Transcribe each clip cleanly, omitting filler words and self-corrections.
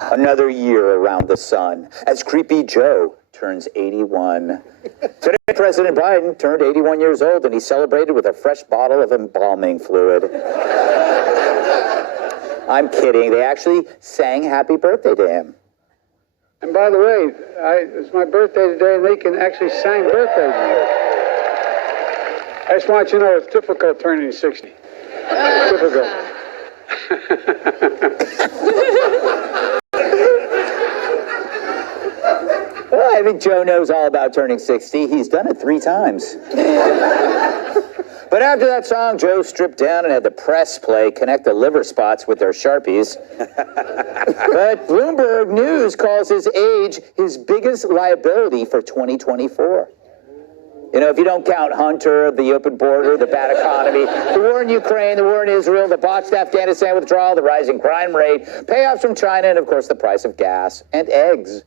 Another year around the sun as Creepy Joe turns 81. Today, President Biden turned 81 years old, and he celebrated with a fresh bottle of embalming fluid. I'm kidding. They actually sang happy birthday to him. And by the way, it's my birthday today, and they can actually sing birthday music. I just want you to know it's difficult turning 60. Difficult. Well, I think Joe knows all about turning 60. He's done it 3 times. But after that song, Joe stripped down and had the press play connect the liver spots with their Sharpies. But Bloomberg News calls his age his biggest liability for 2024. You know, if you don't count Hunter, the open border, the bad economy, the war in Ukraine, the war in Israel, the botched Afghanistan withdrawal, the rising crime rate, payoffs from China, and of course the price of gas and eggs.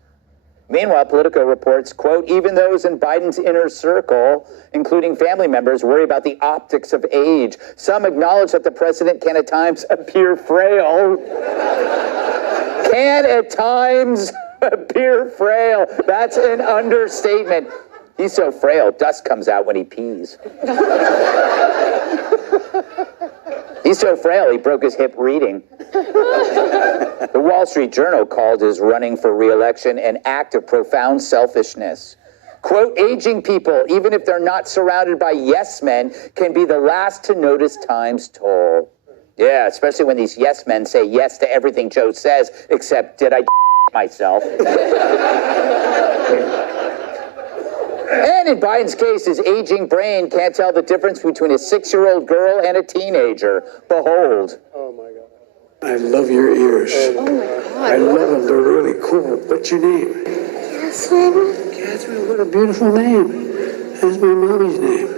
Meanwhile, Politico reports, quote, even those in Biden's inner circle, including family members, worry about the optics of age. Some acknowledge that the president can at times appear frail. Can at times appear frail. That's an understatement. He's so frail, dust comes out when he pees. He's so frail, he broke his hip reading. The Wall Street Journal called his running for re-election an act of profound selfishness. Quote, aging people, even if they're not surrounded by yes men, can be the last to notice time's toll. Yeah, especially when these yes men say yes to everything Joe says, except, did I myself? And in Biden's case, his aging brain can't tell the difference between a 6-year-old girl and a teenager. Behold. Oh, my God. I love your ears. Oh, my God. I love them. They're really cool. What's your name? Catherine. Catherine, what a beautiful name. That's my mommy's name.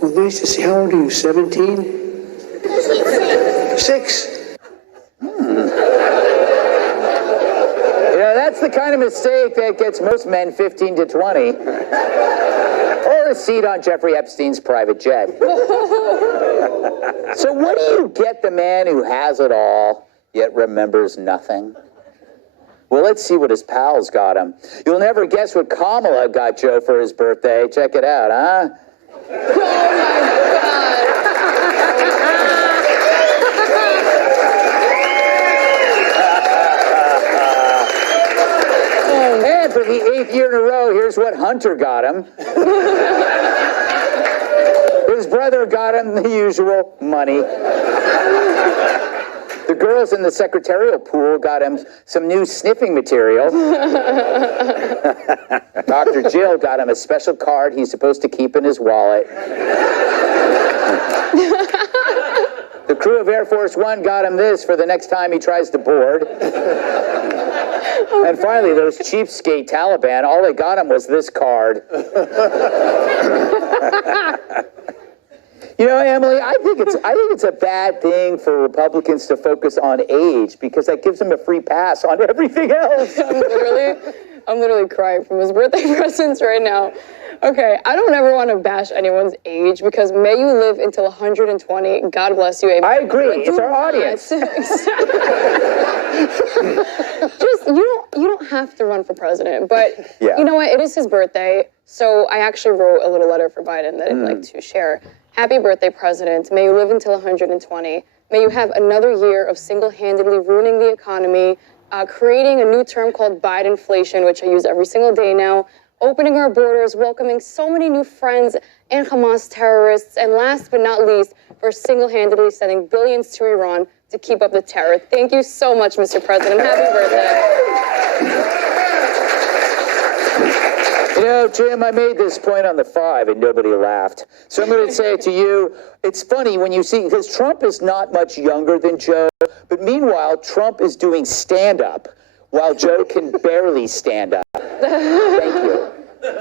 Well, nice to see. How old are you, 17? 6. That's the kind of mistake that gets most men 15 to 20. Or a seat on Jeffrey Epstein's private jet. So what do you get the man who has it all, yet remembers nothing? Well, let's see what his pals got him. You'll never guess what Kamala got Joe for his birthday. Check it out, huh? Oh, my God. And for the 8th year in a row, here's what Hunter got him. His brother got him the usual money. The girls in the secretarial pool got him some new sniffing material. Dr. Jill got him a special card he's supposed to keep in his wallet. The crew of Air Force One got him this for the next time he tries to board. And finally, those cheapskate Taliban, all they got him was this card. You know, Emily, I think it's a bad thing for Republicans to focus on age because that gives them a free pass on everything else. I'm literally crying from his birthday presents right now. Okay, I don't ever want to bash anyone's age because may you live until 120. God bless you. I agree. It's our audience. Just you don't have to run for president, but yeah. You know what? It is his birthday, so I actually wrote a little letter for Biden that I'd like to share. Happy birthday, President. May you live until 120. May you have another year of single-handedly ruining the economy, creating a new term called Bidenflation, which I use every single day now, opening our borders, welcoming so many new friends and Hamas terrorists, and last but not least, for single-handedly sending billions to Iran to keep up the terror. Thank you so much, Mr. President. Happy birthday. You know, Jim, I made this point on the 5 and nobody laughed. So I'm going to say it to you. It's funny when you see, because Trump is not much younger than Joe, but meanwhile, Trump is doing stand-up while Joe can barely stand up. Thank you.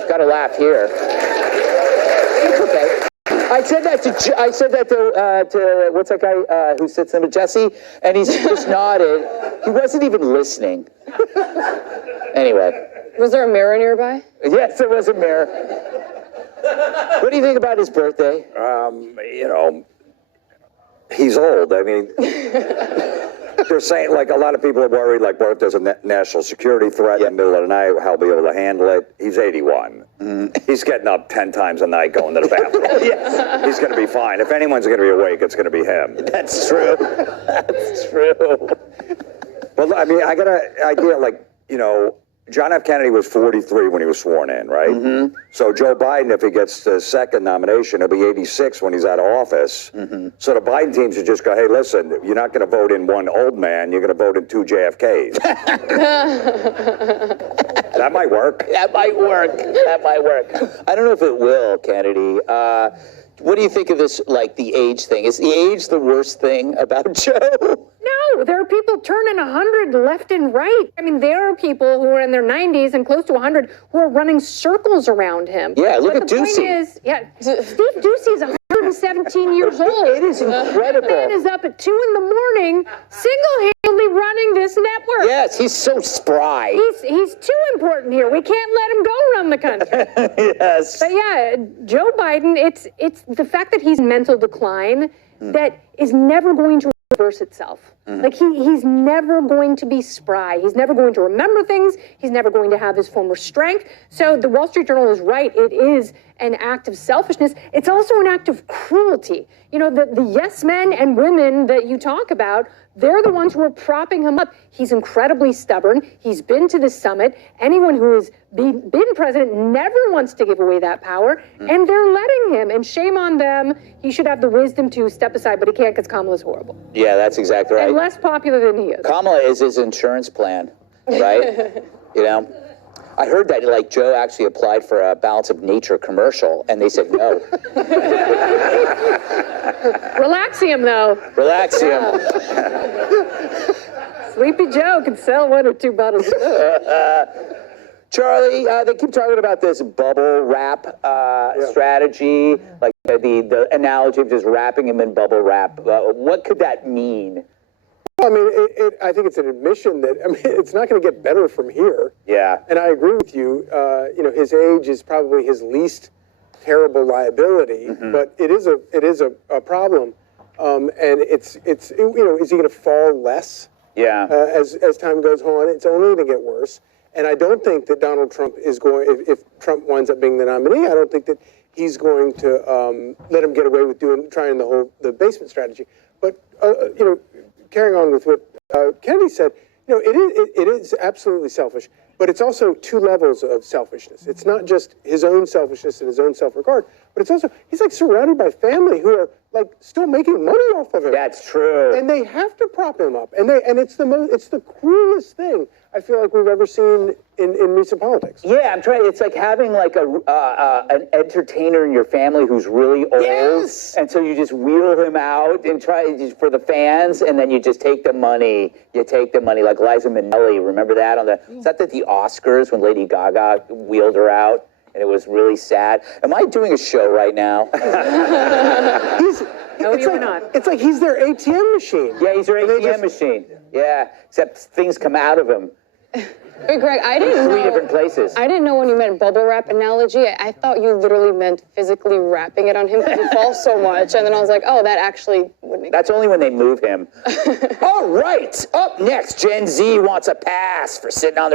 Got to laugh here. Okay. I said that to what's that guy who sits in with Jesse, and he's just nodded. He wasn't even listening. Anyway. Was there a mirror nearby? Yes, there was a mirror. What do you think about his birthday? You know, He's old. I mean, they're saying, like, a lot of people are worried, like, what if there's a national security threat in the middle of the night, how he'll be able to handle it. He's 81. He's getting up 10 times a night going to the bathroom. Yes. He's going to be fine. If anyone's going to be awake, it's going to be him. That's true. That's true. Well, I mean, I got an idea, like, you know, John F. Kennedy was 43 when he was sworn in, right? Mm-hmm. So Joe Biden, if he gets the second nomination, he'll be 86 when he's out of office. Mm-hmm. So the Biden team should just go, hey, listen, you're not going to vote in one old man, you're going to vote in two JFKs. That might work. That might work. That might work. I don't know if it will, Kennedy. What do you think of this, like, the age thing? Is the age the worst thing about Joe? No, there are people turning 100 left and right. I mean, there are people who are in their 90s and close to 100 who are running circles around him. Yeah, look at the point Ducey. is, Steve Ducey is 117 years old. It is incredible. That man is up at 2 in the morning, single-handedly running this network. Yes, he's so spry. He's too important here. We can't let him go run the country. Yes. But yeah, Joe Biden, it's the fact that he's in mental decline that is never going to reverse itself. Like he's never going to be spry. He's never going to remember things. He's never going to have his former strength. So the Wall Street Journal is right. It is an act of selfishness. It's also an act of cruelty. You know, the yes men and women that you talk about, they're the ones who are propping him up. He's incredibly stubborn. He's been to the summit. Anyone who has been president never wants to give away that power, and they're letting him, and shame on them. He should have the wisdom to step aside, but he can't because Kamala's horrible. Yeah, that's exactly right. And less popular than he is. Kamala is his insurance plan, right? You know? I heard that, like, Joe actually applied for a Balance of Nature commercial, and they said no. Relaxium, though. Relaxium. Sleepy Joe can sell 1 or 2 bottles. Charlie, they keep talking about this bubble wrap strategy, like the analogy of just wrapping him in bubble wrap. What could that mean? Well, I mean, I think it's an admission that, I mean, it's not going to get better from here. Yeah. And I agree with you. You know, his age is probably his least terrible liability, but it is a problem. And it's you know, is he going to fall less? Yeah. As time goes on, it's only going to get worse. And I don't think that Donald Trump is going, if Trump winds up being the nominee, I don't think that he's going to let him get away with trying the basement strategy. But, you know, carrying on with what Kennedy said, you know, it is absolutely selfish, but it's also 2 levels of selfishness. It's not just his own selfishness and his own self-regard, but it's also, he's like surrounded by family who are like still making money off of him. That's true. And they have to prop him up. And it's the cruelest thing I feel like we've ever seen in recent politics. Yeah, I'm trying. It's like having like an entertainer in your family who's really old, Yes! and so you just wheel him out and try for the fans, and then you just take the money. You take the money, like Liza Minnelli. Remember that is that at the Oscars when Lady Gaga wheeled her out? And it was really sad. Am I doing a show right now? No, you're not. It's like he's their ATM machine. Yeah, he's their ATM machine. Yeah, except things come out of him. Wait, Greg, I didn't know. 3 different places. I didn't know when you meant bubble wrap analogy. I thought you literally meant physically wrapping it on him because he falls so much. And then I was like, oh, that actually would make That's only when they move him. All right. Up next, Gen Z wants a pass for sitting on their